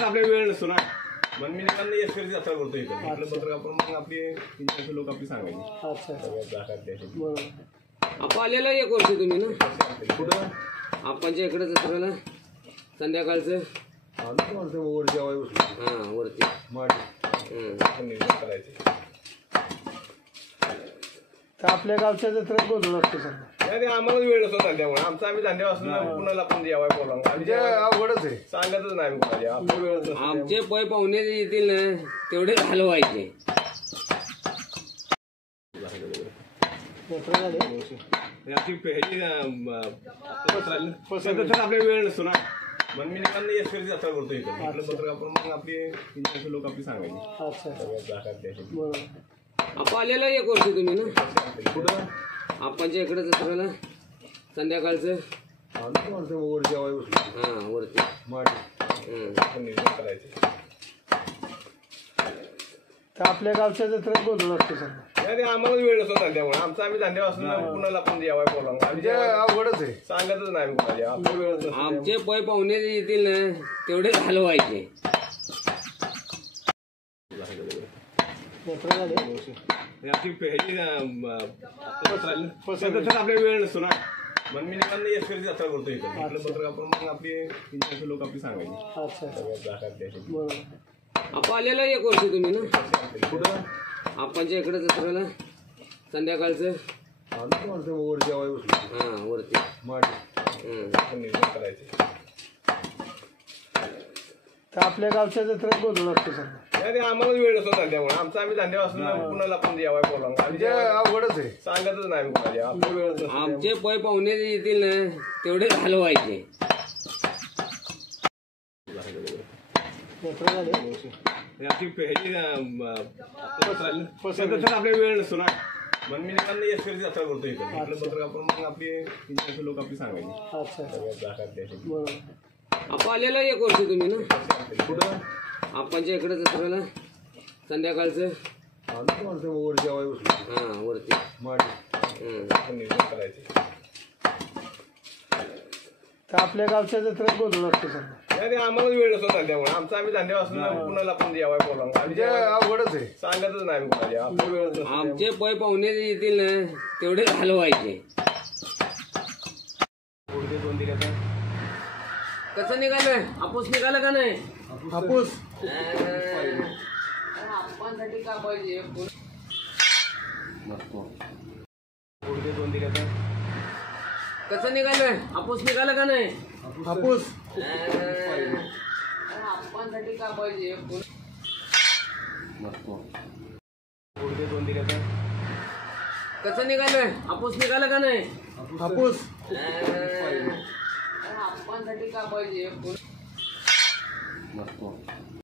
आपल्या वेळ नसतो ना म्हणून मी निकाल यशस्वी यात्रा करतो इथं आपलं पत्र आपण मग आपली लोक आपली सांगायची आपण आलेला 1 वर्ष तुम्ही ना कुठं आपणच्या इकडे जत्राला संध्याकाळचं वर जेवाय हां वरती करायचे तर आपल्या गावच्या जत्रेत बोलू लागतो सर नाही आम्हाला वेळ नसतो धंद्यामुळे आमचा आम्ही धंद्यापासून कुणाला पण जेवाय बोलावं अवघडच आहे सांगतच नाही आपल्या वेळ आमचे पै पाहुणे येतील ना तेवढे घालवायचे आपल्या वेळ नसतो ना म्हणून मी निकाल यशस्वी यात्रा करतो इथं आपलं पत्र आपण मग आपली लोक आपली सांगायची आपण आलेला 1 वर्ष तुम्ही ना कुठं आपणच्या इकडे जत्राला संध्याकाळचं वर जेवाय हां वरती करायचे तर आपल्या गावच्या जत्रेत बोलू लागतो सर नाही आम्हाला वेळ नसतो धंद्यामुळे आमचा आम्ही धंद्यापासून कुणाला पण जेवाय बोलावं अवघडच आहे सांगतच नाही आपल्या वेळ आमचे पै पाहुणे येतील ना तेवढे घालवायचे आपल्या वेळ नसतो ना म्हणून मी निकाल यशस्वी यात्रा करतो इथं आपलं पत्र आपण मग आपली लोक आपली सांगायची आपण आलेला 1 वर्ष तुम्ही ना कुठं आपणच्या इकडे जत्राला संध्याकाळचं वर जेवाय हां वरती करायचे तर आपल्या गावच्या जत्रेत बोलू लागतो सर नाही आम्हाला वेळ नसतो धंद्यामुळे आमचा आम्ही धंद्यापासून कुणाला पण जेवाय बोलावं अवघडच आहे सांगतच नाही आपल्या वेळ आमचे पै पाहुणे येतील ना तेवढे घालवायचे आपल्या वेळ नसतो ना म्हणून मी निकाल यशस्वी यात्रा करतो इथं आपलं पत्र आपण मग आपली लोक आपली सांगायची आपण आलेला 1 वर्ष तुम्ही ना कुठं आपणच्या इकडे जत्राला संध्याकाळचं वर जेवाय हां वरती करायचे तर आपल्या गावच्या जत्रेत बोलू लागतो सर नाही आम्हाला वेळ नसतो धंद्यामुळे आमचा आम्ही धंद्यापासून कुणाला पण जेवाय बोलावं अवघडच आहे सांगतच नाही आपल्या वेळ आमचे पै पाहुणे येतील ना तेवढे घालवायचे कसं निघालं हापूस निघालं का नाही हापूस आपणसाठी का पाहिजे कसं निघालं हापूस निघालं का नाही हापूस आपणसाठी का पाहिजे कसं निघालं हापूस निघालं का नाही हापूस आपणसाठी का पाहिजे